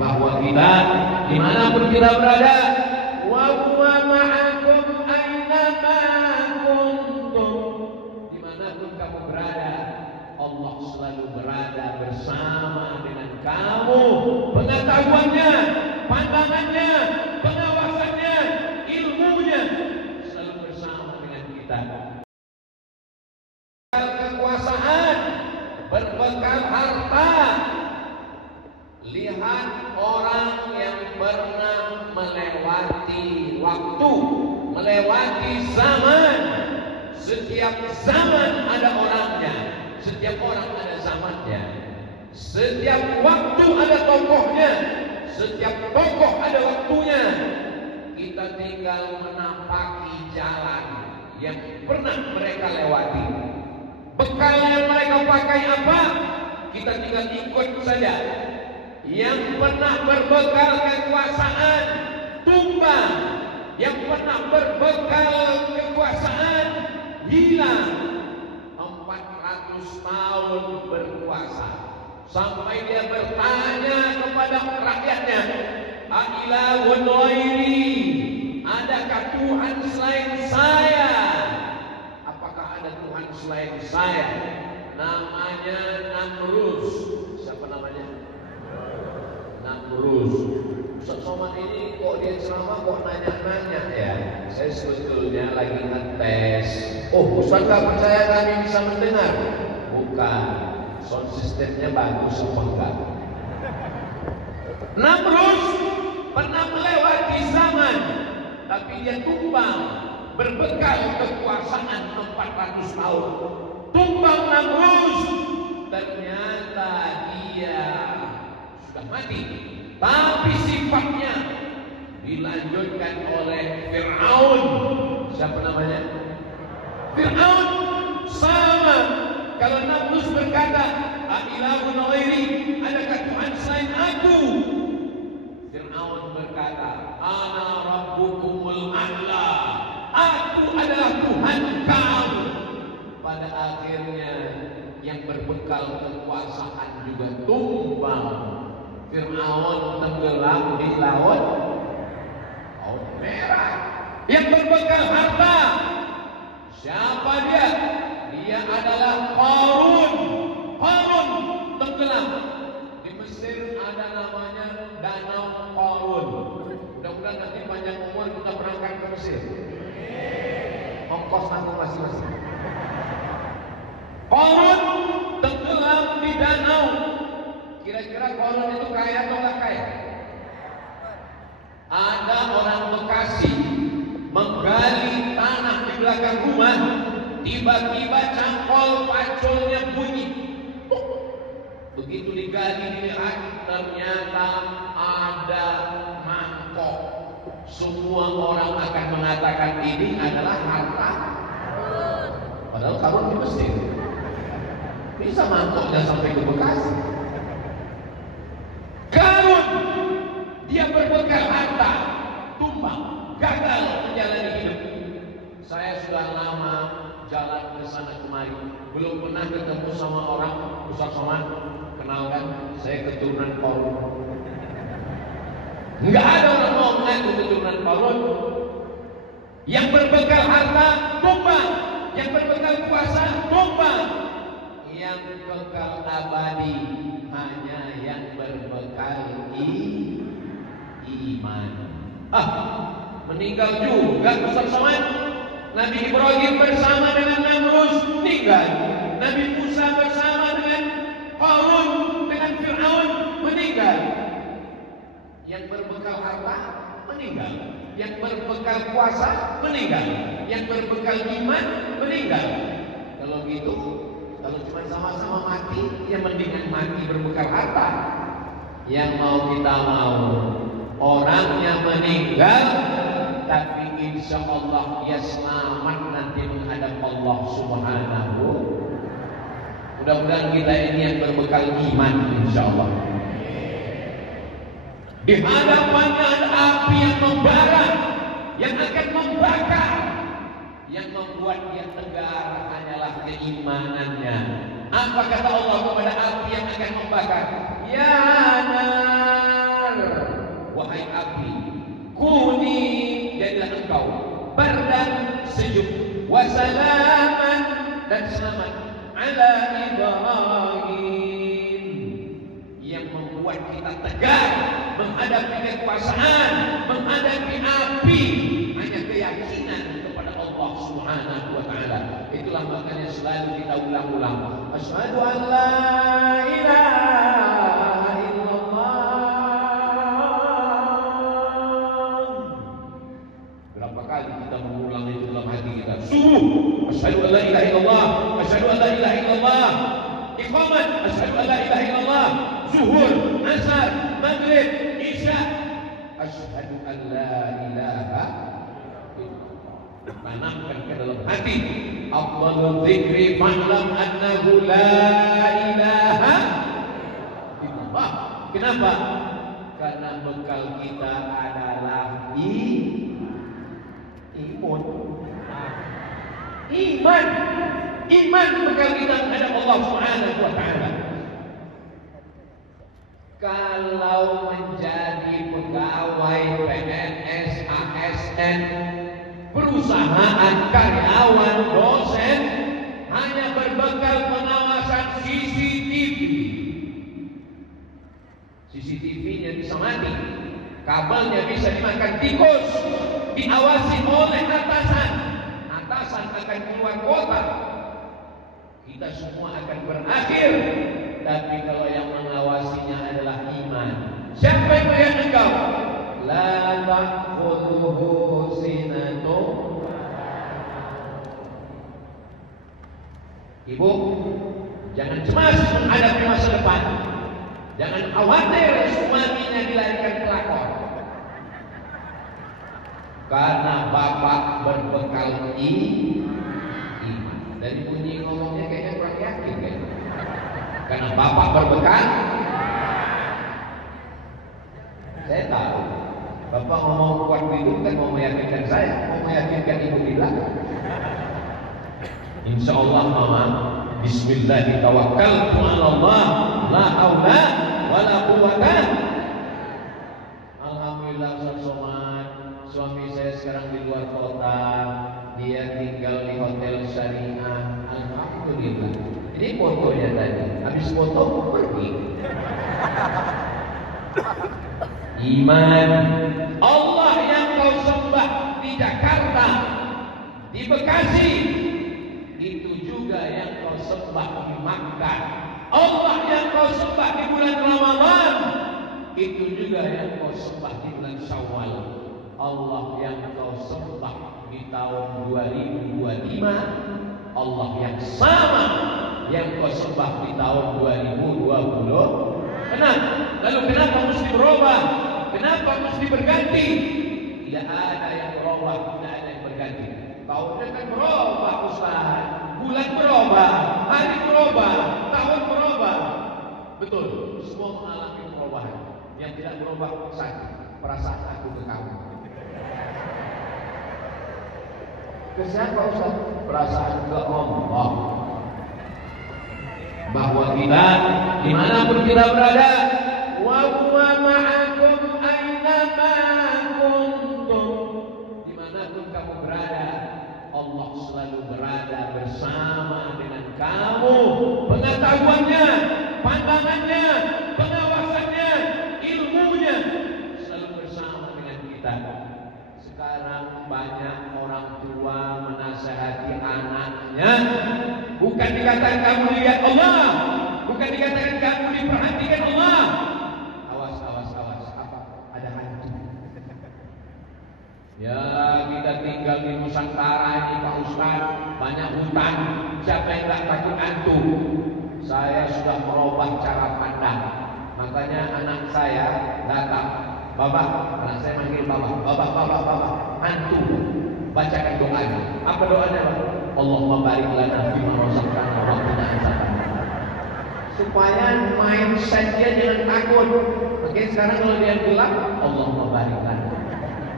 bahwa kita dimanapun kita berada, wa huwa ma'akum aynama kuntum, dimanapun kamu berada, Allah selalu berada bersama dengan kamu. Pengetahuannya, pandangannya, pengawasannya, ilmunya selalu bersama dengan kita. Kekuasaan, berbekal harta. Lihat orang yang pernah melewati waktu, melewati zaman. Setiap zaman ada orangnya, setiap orang ada zamannya. Setiap waktu ada tokohnya, setiap tokoh ada waktunya. Kita tinggal menapaki jalan yang pernah mereka lewati. Bekal yang mereka pakai apa? Kita tinggal ikut saja. Yang pernah berbekal kekuasaan tumbang, yang pernah berbekal kekuasaan hilang. 400 tahun berkuasa, sampai dia bertanya kepada rakyatnya, "Ailahun ghairi, adakah Tuhan selain saya? Apakah ada Tuhan selain saya?" Namanya Namrus. Siapa namanya? Namrus. Ustaz Somad ini kok dia ceramah kok nanya-nanya ya? Saya sebetulnya lagi ngetes. Oh, Ustaz gak percaya kami bisa mendengar? Bukan. Sound systemnya bagus apa enggak? Namrus pernah melewati zaman, tapi dia tumbang berbekal kekuasaan 400 tahun. Tumbang Namrus, ternyata dia sudah mati, tapi sifatnya dilanjutkan oleh Fir'aun. Siapa namanya? Fir'aun. Sama. Kalau Namrus berkata, "Ailahun ghairi, adakah Tuhan selain aku?" Fir'aun berkata, "Ana rabbukumul a'la, aku adalah Tuhan kamu." Pada akhirnya yang berbekal kekuasaan juga tumbang. Fir'aun tenggelam di laut merah. Yang berbekal harta, siapa dia? Dia adalah Qarun. Qarun tenggelam. Di Mesir ada namanya Danau Qarun. Mudah-mudahan nanti panjang umur kita berangkat ke Mesir. Ongkos nanggung masing-masing. Qarun tenggelam di danau. Kira-kira Qarun itu kaya atau nggak kaya? Ada orang Bekasi menggali tanah di belakang rumah, tiba-tiba cangkol paculnya bunyi. Begitu digali dilihat, ternyata ada mangkok. Semua orang akan mengatakan ini adalah harta. Padahal Qarun di Mesir. Bisa mangkoknya sampai ke Bekasi. Qarun, dia berbekal harta, tumbang, gagal menjalani hidup. Saya sudah lama jalan ke sana kemari, belum pernah ketemu sama orang. Ustaz Somad, kenalkan, saya keturunan Qarun. Enggak ada orang mau mengaku keturunan Qarun. Yang berbekal harta, tumbang. Yang berbekal kuasa, tumbang. Yang kekal abadi hanya yang berbekal iman. Meninggal juga Ustaz Somad. Nabi Ibrahim bersama dengan Namrus meninggal. Nabi Musa bersama dengan Qarun, dengan Fir'aun meninggal. Yang berbekal harta meninggal. Yang berbekal kuasa meninggal. Yang berbekal iman meninggal. Kalau gitu, kalau cuma sama-sama mati, ya mendingan mati berbekal harta. Yang mau kita mau, orangnya meninggal, tapi insya Allah dia selamat nanti menghadap Allah Subhanahu. Mudah-mudahan kita ini yang berbekal iman, insya Allah. Di hadapannya ada api yang membara, yang akan membakar. Yang membuat dia tegar hanyalah keimanannya. Apa kata Allah kepada api yang akan membakar? Ya nar ala Ibrahim, yang membuat kita tegar menghadapi kekuasaan, menghadapi api, hanya keyakinan kepada Allah Subhanahu wa taala. Itulah makanya selalu kita ulang-ulang, asyhadu an la ilaha illallah. Berapa kali kita mengulang itu dalam hati kita? Subuh, asyhadu an la ilaha illallah, asyhadu an la ilaha illallah. Iqamat, asyhadu an la ilaha illallah. Zuhur, asar, maghrib, isya, asyhadu an la ilaha illallah. Tanamkan ke dalam hati. Afdhalul dzikri fa'lam annahu la ilaha illallah. Kenapa? Karena bekal kita adalah iman bekal kita terhadap Allah Subhanahu wa taala. Kalau menjadi pegawai PNS, ASN, perusahaan, karyawan, dosen, hanya berbekal pengawasan CCTV. CCTV-nya bisa mati, kabelnya bisa dimakan tikus, diawasi oleh atasan. Atasan akan keluar kota, kita semua akan berakhir. Tapi kalau yang mengawasinya adalah iman, siapa yang melihat engkau? La ta'khudhuhu sinatun. Ibu, jangan cemas menghadapi masa depan. Jangan khawatir suaminya dilarikan pelakor. Karena bapak berbekal iman. Dari bunyi ngomongnya kayaknya kurang yakin kan? Karena bapak berbekal. Saya tahu bapak ngomong kuat itu kan mau meyakinkan saya, mau meyakinkan ibu di belakang. Insya Allah mama, bismillah tawakkaltu ala Allah, la haula wala quwwata. Alhamdulillah Ustaz Somad, suami saya sekarang di luar kota, dia tinggal di hotel syariah. Alhamdulillah. Ini fotonya tadi, habis foto pergi. Iman. Allah yang kau sembah di Jakarta, di Bekasi, itu juga yang kau sembah di Makkah. Allah yang kau sembah di bulan Ramadan, itu juga yang kau sembah di bulan Syawal. Allah yang kau sembah di tahun 2025, Allah yang sama yang kau sembah di tahun 2020. Lalu kenapa mesti berubah? Kenapa mesti berganti? Tidak ada yang berubah, tidak ada yang berganti. Tahunnya kan berubah Ustaz, bulan berubah, hari berubah, tahun berubah. Betul, semua mengalami perubahan. Yang tidak berubah satu, perasaan aku ke kamu. Ke siapa Ustaz? Perasaan ke Allah. Bahwa kita dimanapun kita berada, wa huwa ma'akum aynama kuntum. Dimanapun kamu berada, Allah selalu berada bersama dengan kamu. Pengetahuannya, pandangannya, pengawasannya, ilmunya selalu bersama dengan kita. Sekarang banyak orang tua menasihati anaknya, bukan dikatakan kamu lihat Allah, bukan dikatakan kamu diperhatikan Allah. Awas, awas, awas. Apa? Ada hantu. Ya, kita tinggal di Nusantara ini Pak Ustaz, banyak hutan. Siapa yang tak takut hantu? Saya sudah merubah cara pandang. Makanya anak saya datang, Bapak, anak saya manggil Bapak, Bapak, hantu. Bacakan doanya. Apa doanya, Bapak? Allahumma barik lana fima razaqtana wa qina adzabannar. Supaya mindsetnya jangan takut. Mungkin sekarang kalau dia bilang Allahumma barik lana,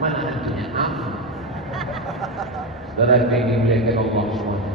mana hantunya? Saudara yang dimuliakan Allah Subhanahu